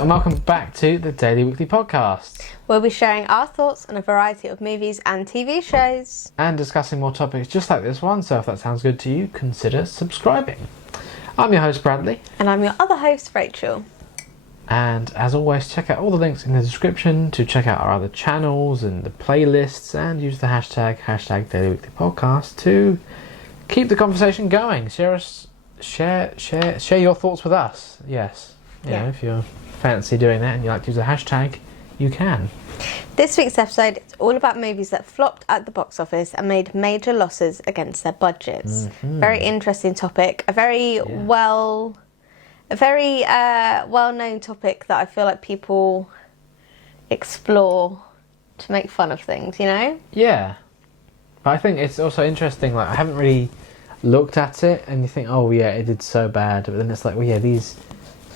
and welcome back to the Daily Weekly Podcast. We'll be sharing our thoughts on a variety of movies and TV shows. And discussing more topics just like this one, so if that sounds good to you, consider subscribing. I'm your host, Bradley. And I'm your other host, Rachel. And as always, check out all the links in the description to check out our other channels and the playlists, and use the hashtag Daily Weekly Podcast to keep the conversation going. Share your thoughts with us. Yes. You know, if you fancy doing that and you like to use a hashtag, you can. This week's episode is all about movies that flopped at the box office and made major losses against their budgets. Very interesting topic. A very well-known topic that I feel like people explore to make fun of things, you know? Yeah. But I think it's also interesting, like, I haven't really looked at it and you think, oh yeah, it did so bad. But then it's like, well, yeah, these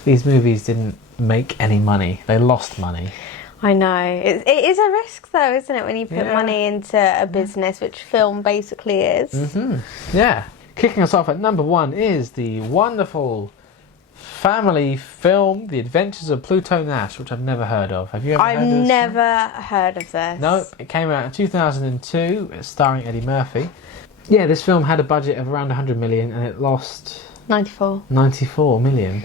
movies didn't make any money. They lost money. I know. It is a risk, though, isn't it, when you put money into a business, which film basically is. Yeah. Kicking us off at number 1 is the wonderful family film, The Adventures of Pluto Nash, which I've never heard of. Have you ever heard of this? I've never heard of this. No, it came out in 2002. It's starring Eddie Murphy. Yeah, this film had a budget of around 100 million and it lost 94 million.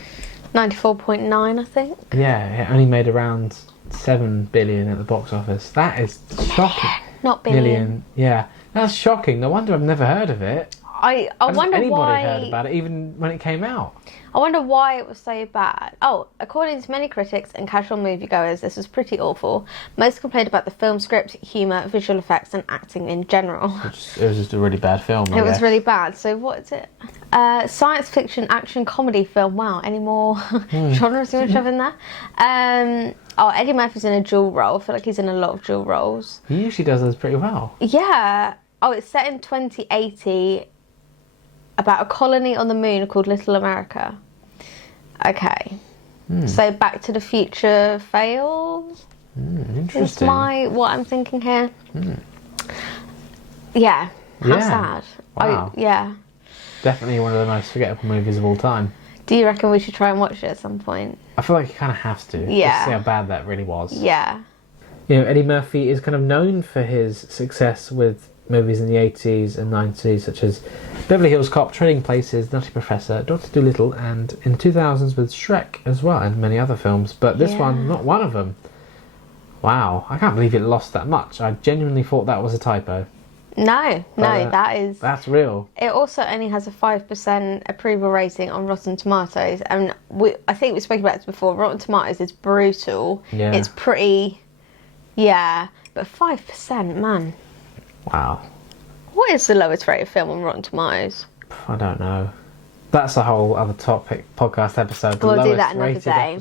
94.9, I think. Yeah, it only made around 7 billion at the box office. That is shocking. Not billion. Yeah, that's shocking. No wonder I've never heard of it. I wonder anybody why heard about it, even when it came out. I wonder why it was so bad. Oh, according to many critics and casual moviegoers, this was pretty awful. Most complained about the film script, humour, visual effects and acting in general. It was just a really bad film, It was really bad. So what is it? Science fiction action comedy film. Wow, any more genres you want to shove in there? Eddie Murphy's in a dual role. I feel like he's in a lot of dual roles. He usually does those pretty well. Yeah. Oh, it's set in 2080 about a colony on the moon called Little America. Okay. So Back to the Future fails? Interesting. Is what I'm thinking here. Yeah. How sad. Wow. Definitely one of the most forgettable movies of all time. Do you reckon we should try and watch it at some point? I feel like you kind of have to. Yeah. Just see how bad that really was. Yeah. You know, Eddie Murphy is kind of known for his success with movies in the 80s and 90s, such as Beverly Hills Cop, Trading Places, Nutty Professor, Dr. Dolittle, and in the 2000s with Shrek as well, and many other films. But this one, not one of them. Wow, I can't believe it lost that much. I genuinely thought that was a typo. No, that's real. It also only has a 5% approval rating on Rotten Tomatoes, and I think we spoke about this before. Rotten Tomatoes is brutal. Yeah. It's pretty, but 5%, man. Wow. What is the lowest rated film on Rotten Tomatoes? I don't know. That's a whole other podcast episode. We'll do that another day.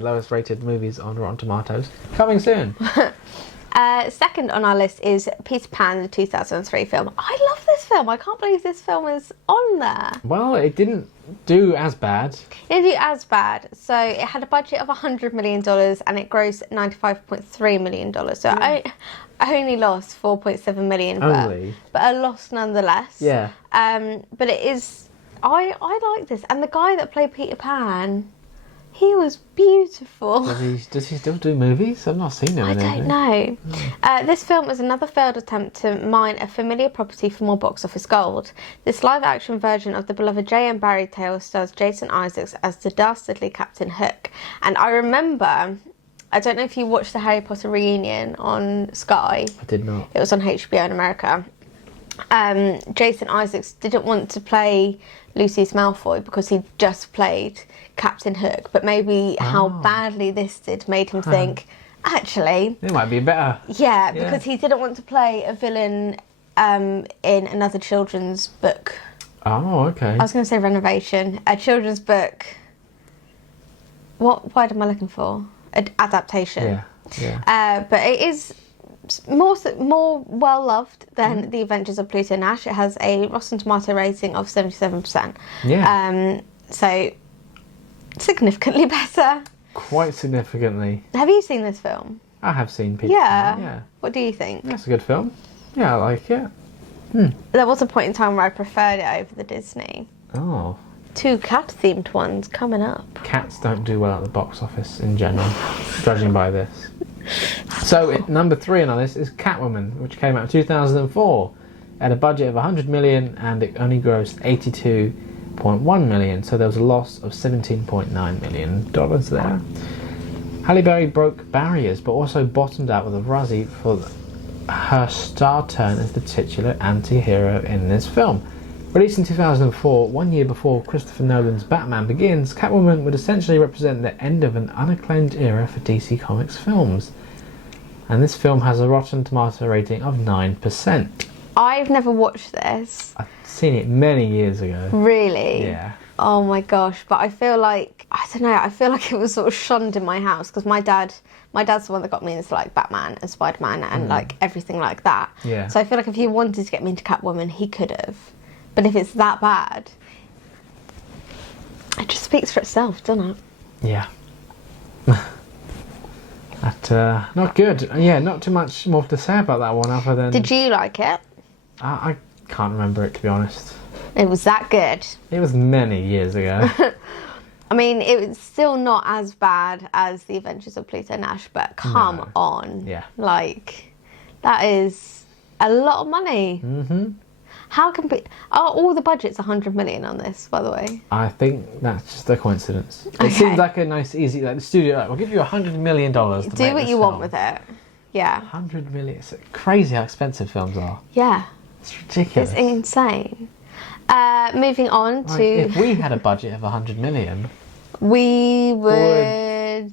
Lowest rated movies on Rotten Tomatoes. Coming soon. Second on our list is Peter Pan, the 2003 film. I love this film. I can't believe this film is on there. Well, it didn't do as bad. It didn't do as bad. So it had a budget of $100 million and it grossed $95.3 million. So I only lost $4.7 million. But a loss nonetheless. Yeah. But it is... I like this. And the guy that played Peter Pan... He was beautiful. Does he still do movies? I've not seen him. I don't know. This film is another failed attempt to mine a familiar property for more box office gold. This live-action version of the beloved J.M. Barrie tale stars Jason Isaacs as the dastardly Captain Hook. And I remember, I don't know if you watched the Harry Potter reunion on Sky. I did not. It was on HBO in America. Jason Isaacs didn't want to play Lucius Malfoy because he just played Captain Hook, but maybe how badly this did made him think, actually... It might be better. Yeah, because he didn't want to play a villain in another children's book. Oh, okay. I was going to say renovation. A children's book... What word am I looking for? Adaptation. Yeah. But it is... more well loved than The Adventures of Pluto Nash. It has a Rotten Tomato rating of 77%. Yeah. So significantly better. Quite significantly. Have you seen this film? I have seen Peter Pan. Yeah. What do you think? That's a good film. Yeah, I like it. There was a point in time where I preferred it over the Disney. Oh. 2 cat-themed ones coming up. Cats don't do well at the box office in general, judging by this. So, number 3 on our list is Catwoman, which came out in 2004. It had a budget of 100 million and it only grossed 82.1 million, so there was a loss of $17.9 million there. Halle Berry broke barriers, but also bottomed out with a Razzie for her star turn as the titular anti-hero in this film. Released in 2004, 1 year before Christopher Nolan's Batman Begins, Catwoman would essentially represent the end of an unacclaimed era for DC Comics films. And this film has a Rotten Tomato rating of 9%. I've never watched this. I've seen it many years ago. Really? Yeah. Oh my gosh, but I feel like, I don't know, I feel like it was sort of shunned in my house because my dad's the one that got me into like Batman and Spider-Man and like everything like that. Yeah. So I feel like if he wanted to get me into Catwoman, he could have. But if it's that bad, it just speaks for itself, doesn't it? Yeah. That, not good. Yeah, not too much more to say about that one other than... Did you like it? I can't remember it, to be honest. It was that good. It was many years ago. I mean, it was still not as bad as The Adventures of Pluto Nash, but come on. Yeah. Like, that is a lot of money. Mm-hmm. How can be... Are all the budgets 100 million on this, by the way? I think that's just a coincidence. Okay. It seems like a nice, easy... Like the studio, like, we'll give you $100 million to Do make what this you want film. with it. Yeah. 100 million. It's crazy how expensive films are. Yeah. It's ridiculous. It's insane. Moving on Like, to... if we had a budget of 100 million... We would...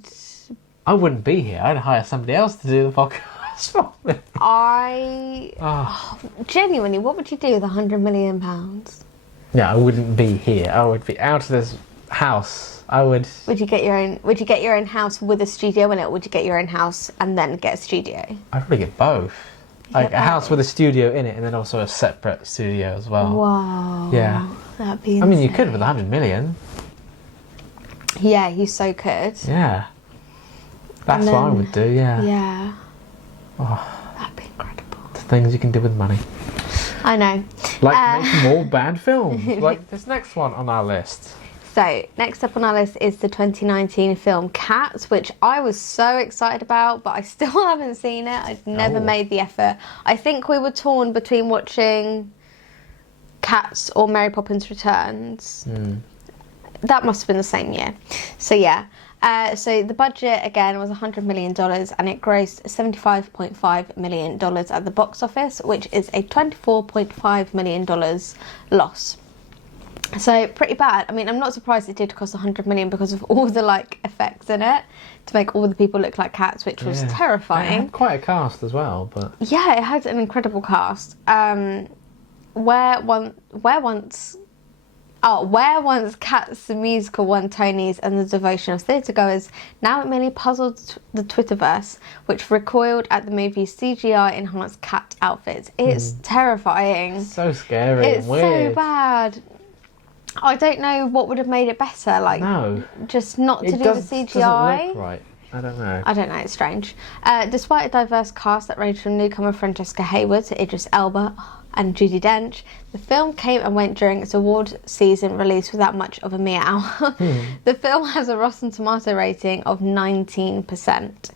I wouldn't be here. I'd hire somebody else to do the podcast for me. Genuinely, what would you do with £100 million? Yeah, I wouldn't be here. I would be out of this house. I would... Would you get your own house with a studio in it, or would you get your own house and then get a studio? I'd probably get both. Like a house with a studio in it and then also a separate studio as well. Wow. Yeah. That'd be insane. I mean, you could with 100 million. Yeah, you so could. Yeah. That's what I would do, yeah. Yeah. Oh, That'd be incredible. the things you can do with money. I know. Like make more bad films. Like this next one on our list. So, next up on our list is the 2019 film Cats, which I was so excited about, but I still haven't seen it. I've never made the effort. I think we were torn between watching Cats or Mary Poppins Returns. That must have been the same year. So, yeah. So the budget, again, was $100 million and it grossed $75.5 million at the box office, which is a $24.5 million loss. So pretty bad. I mean, I'm not surprised it did cost $100 million because of all the like effects in it to make all the people look like cats, which was terrifying. It had quite a cast as well, but yeah, it had an incredible cast. Where once Cats the musical won Tonys and the devotion of theatregoers, now it merely puzzled the Twitterverse, which recoiled at the movie's CGI-enhanced cat outfits. It's terrifying. so scary It's and weird. so bad. I don't know what would have made it better. Like, just not to do the CGI. Doesn't look right. I don't know. It's strange. Despite a diverse cast that ranged from newcomer Francesca Hayward to Idris Elba and Judi Dench, the film came and went during its award season release without much of a meow. The film has a Rotten Tomato rating of 19%.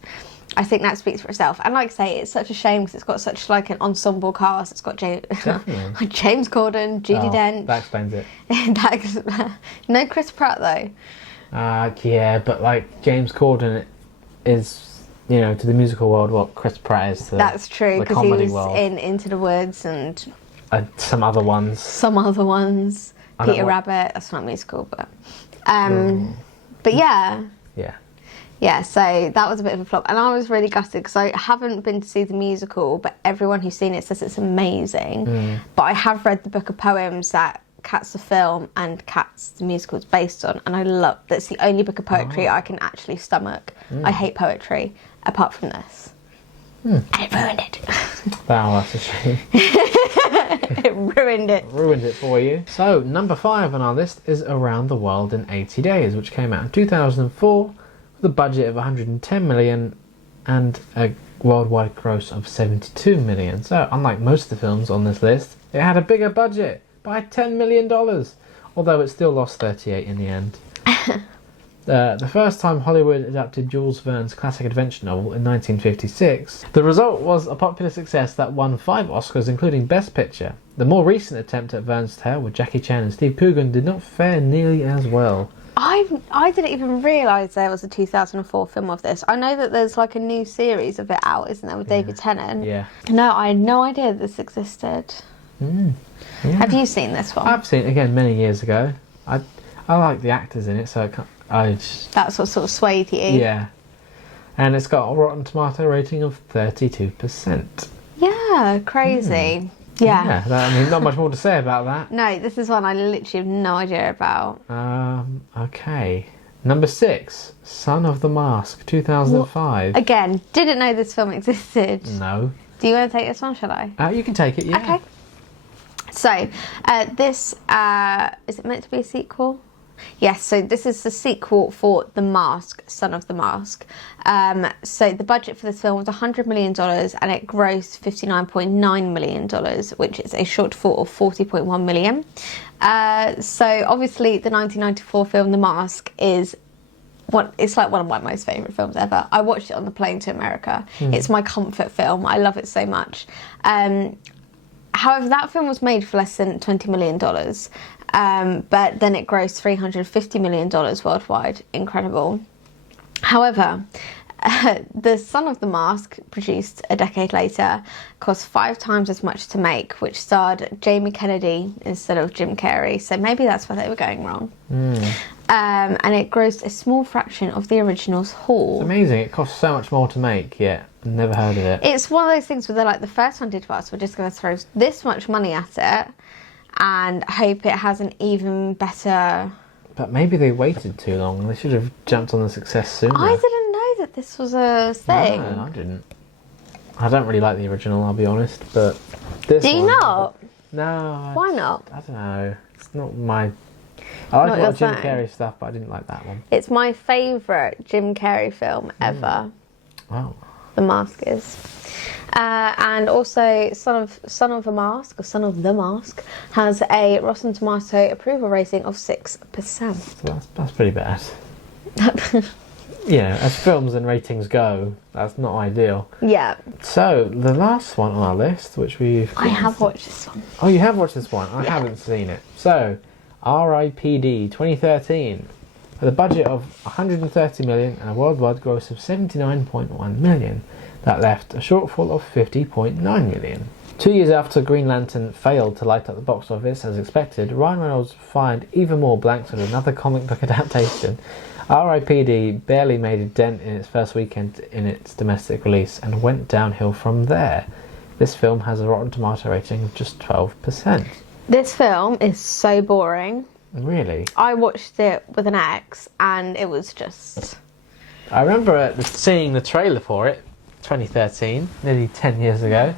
I think that speaks for itself. And like I say, it's such a shame because it's got such like an ensemble cast. It's got James Corden, Judi Dench. That explains it. No Chris Pratt though. Yeah, but like James Corden is, you know, to the musical world what Chris Pratt is to That's true, the because he comedy was world. in Into the Woods and some other ones. Peter Rabbit. That's not musical, but yeah. Yeah, so that was a bit of a flop. And I was really gutted because I haven't been to see the musical, but everyone who's seen it says it's amazing. But I have read the book of poems that Cats the film and Cats the musical is based on, and I love that's the only book of poetry I can actually stomach. I hate poetry, apart from this. And it ruined it. That's a shame. It ruined it. Ruined it for you. So, number 5 on our list is Around the World in 80 Days, which came out in 2004. The budget of 110 million and a worldwide gross of 72 million. So, unlike most of the films on this list, it had a bigger budget by $10 million. although it still lost 38 in the end. The first time Hollywood adapted Jules Verne's classic adventure novel in 1956, the result was a popular success that won 5 Oscars, including Best Picture. The more recent attempt at Verne's tale with Jackie Chan and Steve Coogan did not fare nearly as well. I didn't even realise there was a 2004 film of this. I know that there's like a new series of it out, isn't there, with David Tennant? Yeah. No, I had no idea this existed. Yeah. Have you seen this one? I've seen it again many years ago. I like the actors in it, so That's what sort of swayed you. Yeah. And it's got a Rotten Tomato rating of 32%. Yeah, crazy. Yeah. Not much more to say about that. No, this is one I literally have no idea about. Okay. Number 6, Son of the Mask, 2005. Again, didn't know this film existed. No. Do you want to take this one, shall I? You can take it, yeah. Okay. So, this, is it meant to be a sequel? Yes, so this is the sequel for The Mask, Son of the Mask. So the budget for this film was $100 million and it grossed $59.9 million, which is a shortfall of $40.1 million. So obviously the 1994 film The Mask is it's like one of my most favourite films ever. I watched it on the plane to America. It's my comfort film. I love it so much. However, that film was made for less than $20 million. But then it grossed $350 million worldwide. Incredible. However, The Son of the Mask, produced a decade later, cost 5 times as much to make, which starred Jamie Kennedy instead of Jim Carrey. So maybe that's where they were going wrong. And it grossed a small fraction of the original's haul. It's amazing. It costs so much more to make, yet never heard of it. It's one of those things where they're like, the first one did for us, we're just going to throw this much money at it and hope it has an even better... But maybe they waited too long. They should have jumped on the success sooner. I didn't know that this was a thing. No, I didn't. I don't really like the original, I'll be honest, but this Do you not? No. Why not? I don't know. It's not my... I like a lot of Jim thing. Carrey stuff, but I didn't like that one. It's my favourite Jim Carrey film ever. Wow. The Mask is. And also Son of the Mask has a Rotten Tomato approval rating of 6%. So that's pretty bad. Yeah, as films and ratings go, that's not ideal. Yeah. So, the last one on our list, which we've... I have watched this one. Oh, you have watched this one? I haven't seen it. So, R.I.P.D. 2013, with a budget of $130 million and a worldwide gross of $79.1 million. That left a shortfall of $50.9 million. 2 years after Green Lantern failed to light up the box office as expected, Ryan Reynolds fired even more blanks with another comic book adaptation. R.I.P.D. barely made a dent in its first weekend in its domestic release and went downhill from there. This film has a Rotten Tomato rating of just 12%. This film is so boring. Really? I watched it with an ex and it was just... I remember seeing the trailer for it, 2013, nearly 10 years ago.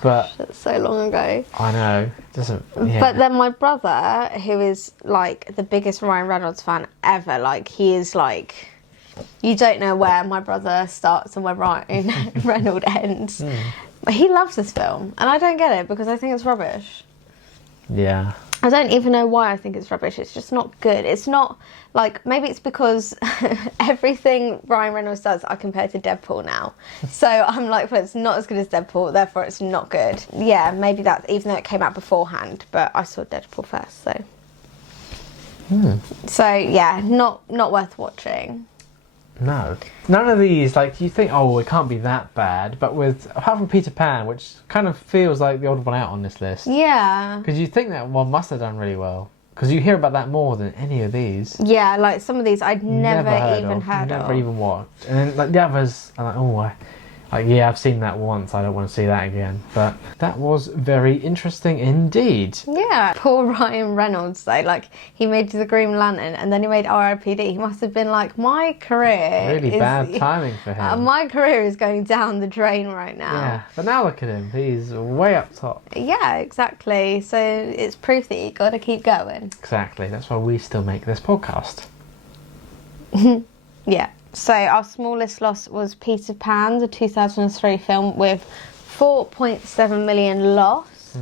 But that's so long ago. I know. It doesn't. Yeah. But then my brother, who is like the biggest Ryan Reynolds fan ever, like he is like, you don't know where my brother starts and where Ryan Reynolds ends. But he loves this film, and I don't get it because I think it's rubbish. Yeah. I don't even know why I think it's rubbish. It's just not good. It's not like, maybe it's because everything Ryan Reynolds does I compare to Deadpool now. So I'm like, well, it's not as good as Deadpool, therefore it's not good. Yeah, maybe that, even though it came out beforehand, but I saw Deadpool first, so. So yeah, not worth watching. No. None of these, like, you think, oh, it can't be that bad, but apart from Peter Pan, which kind of feels like the odd one out on this list. Yeah. Because you think that one must have done really well. Because you hear about that more than any of these. Yeah, like some of these I'd never even heard of. Never even watched. And then, like, the others, I'm like, oh, yeah, I've seen that once, I don't want to see that again. But that was very interesting indeed. Yeah. Poor Ryan Reynolds, though. Like, he made The Green Lantern and then he made R.I.P.D. He must have been like, my career really bad timing for him. My career is going down the drain right now. Yeah, but now look at him. He's way up top. Yeah, exactly. So it's proof that you got to keep going. Exactly. That's why we still make this podcast. Yeah. So our smallest loss was Peter Pan, the 2003 film, with 4.7 million loss.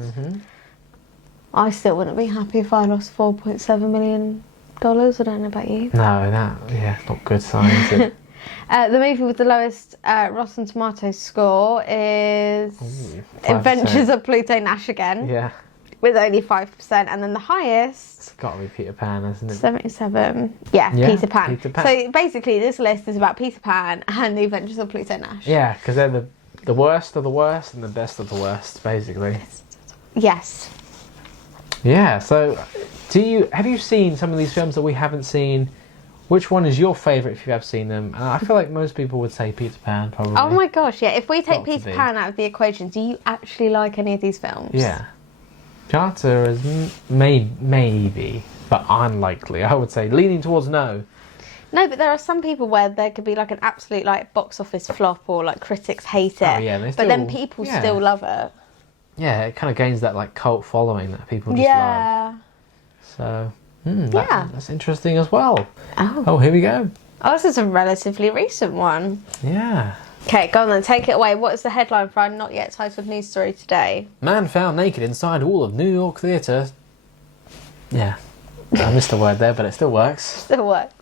I still wouldn't be happy if I lost $4.7 million. I don't know about you. No, not good sign, is it? The movie with the lowest Rotten Tomatoes score is Adventures of Pluto Nash again. Yeah. With only 5%, and then the highest... It's got to be Peter Pan, hasn't it? 77. Yeah, Peter Pan. So basically this list is about Peter Pan and the Adventures of Pluto Nash. Yeah, because they're the worst of the worst and the best of the worst, basically. Yes. Yeah, so have you seen some of these films that we haven't seen? Which one is your favourite if you have seen them? And I feel like most people would say Peter Pan, probably. Oh my gosh, yeah. If we take Peter Pan out of the equation, do you actually like any of these films? Yeah. The answer is maybe, but unlikely. I would say leaning towards no. No, but there are some people where there could be like an absolute like box office flop or like critics hate it. Oh, yeah, but then people still love it. Yeah, it kind of gains that like cult following that people just love. So, that's interesting as well. Oh, here we go. Oh, this is a relatively recent one. Yeah. Okay, go on then, take it away. What is the headline for our not yet titled news story today? Man found naked inside wall of New York theatre. Yeah, I missed a word there, but it still works. Still works.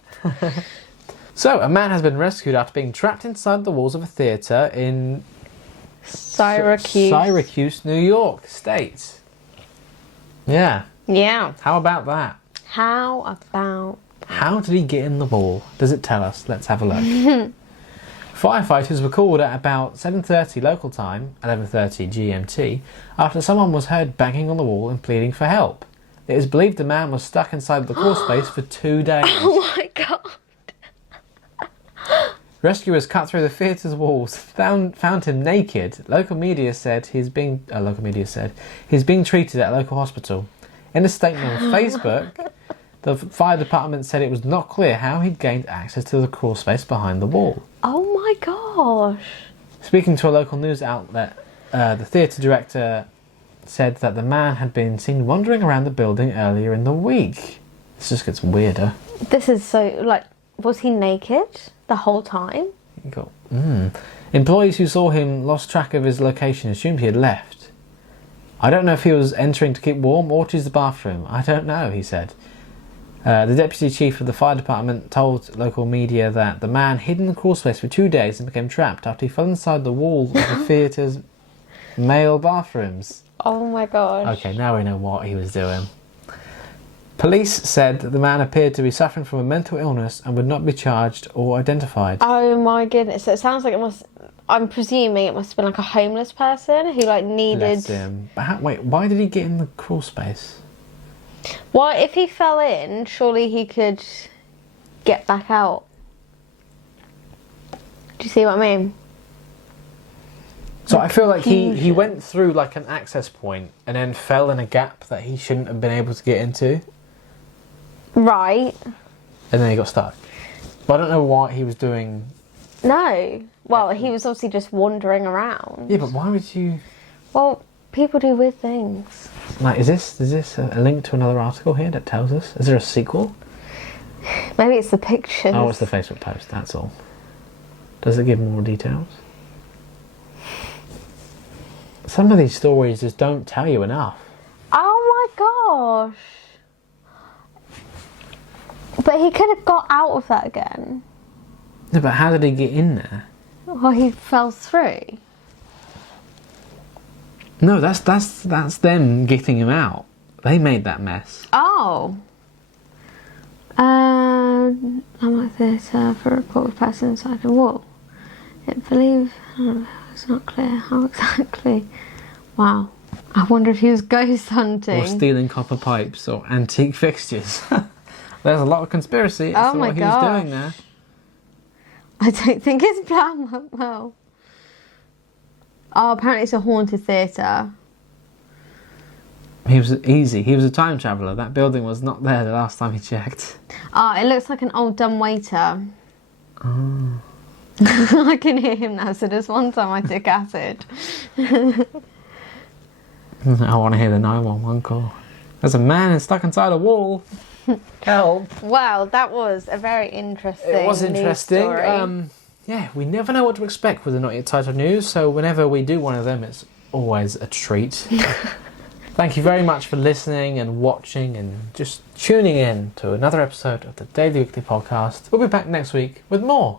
So, a man has been rescued after being trapped inside the walls of a theatre in Syracuse, New York State. Yeah. Yeah. How about that? How did he get in the wall? Does it tell us? Let's have a look. Firefighters were called at about 7:30 local time, 11:30 GMT, after someone was heard banging on the wall and pleading for help. It is believed the man was stuck inside the crawl space for 2 days. Oh my god. Rescuers cut through the theatre's walls, found him naked. Local media said he's being treated at a local hospital. In a statement on Facebook, the fire department said it was not clear how he'd gained access to the crawl space behind the wall. Oh my gosh. Speaking to a local news outlet, the theatre director said that the man had been seen wandering around the building earlier in the week. This just gets weirder. This is so, like, was he naked the whole time? Employees who saw him lost track of his location, assumed he had left. I don't know if he was entering to keep warm or to use the bathroom. I don't know, he said. The deputy chief of the fire department told local media that the man hid in the crawl space for 2 days and became trapped after he fell inside the wall of the theatre's male bathrooms. Oh my gosh. Okay, now we know what he was doing. Police said that the man appeared to be suffering from a mental illness and would not be charged or identified. Oh my goodness. So it sounds like I'm presuming it must have been like a homeless person who like needed... Bless him. But wait, why did he get in the crawl space? Well, if he fell in, surely he could get back out. Do you see what I mean? So I feel like he went through like an access point and then fell in a gap that he shouldn't have been able to get into. Right. And then he got stuck. But I don't know what he was doing. No. Well, he was obviously just wandering around. Yeah, but why would you... Well, people do weird things. Like, is this a link to another article here that tells us? Is there a sequel? Maybe it's the pictures. Oh, it's the Facebook post, that's all. Does it give more details? Some of these stories just don't tell you enough. Oh my gosh. But he could have got out of that again. No, but how did he get in there? Well, he fell through. No, that's them getting him out. They made that mess. Oh. I'm at theatre for a report of person inside a wall. It's not clear how exactly. Wow. I wonder if he was ghost hunting. Or stealing copper pipes or antique fixtures. There's a lot of conspiracy as to what he was doing there. I don't think his plan went well. Oh, apparently it's a haunted theatre. He was a time traveller. That building was not there the last time he checked. Oh, it looks like an old dumb waiter. Oh. I can hear him now, so there's one time I took acid. I want to hear the 911 call. There's a man stuck inside a wall. Help. Wow, that was a very interesting It was interesting. news story. Yeah, we never know what to expect with the Not Yet Titled News, so whenever we do one of them, it's always a treat. Thank you very much for listening and watching and just tuning in to another episode of the Daily Weekly Podcast. We'll be back next week with more.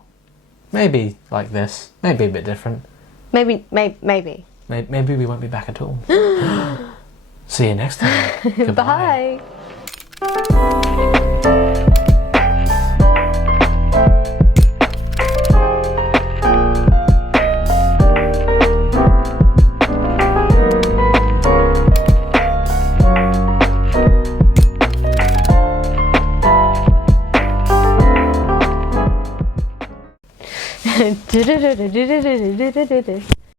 Maybe like this. Maybe a bit different. Maybe. Maybe we won't be back at all. See you next time. Goodbye. Bye.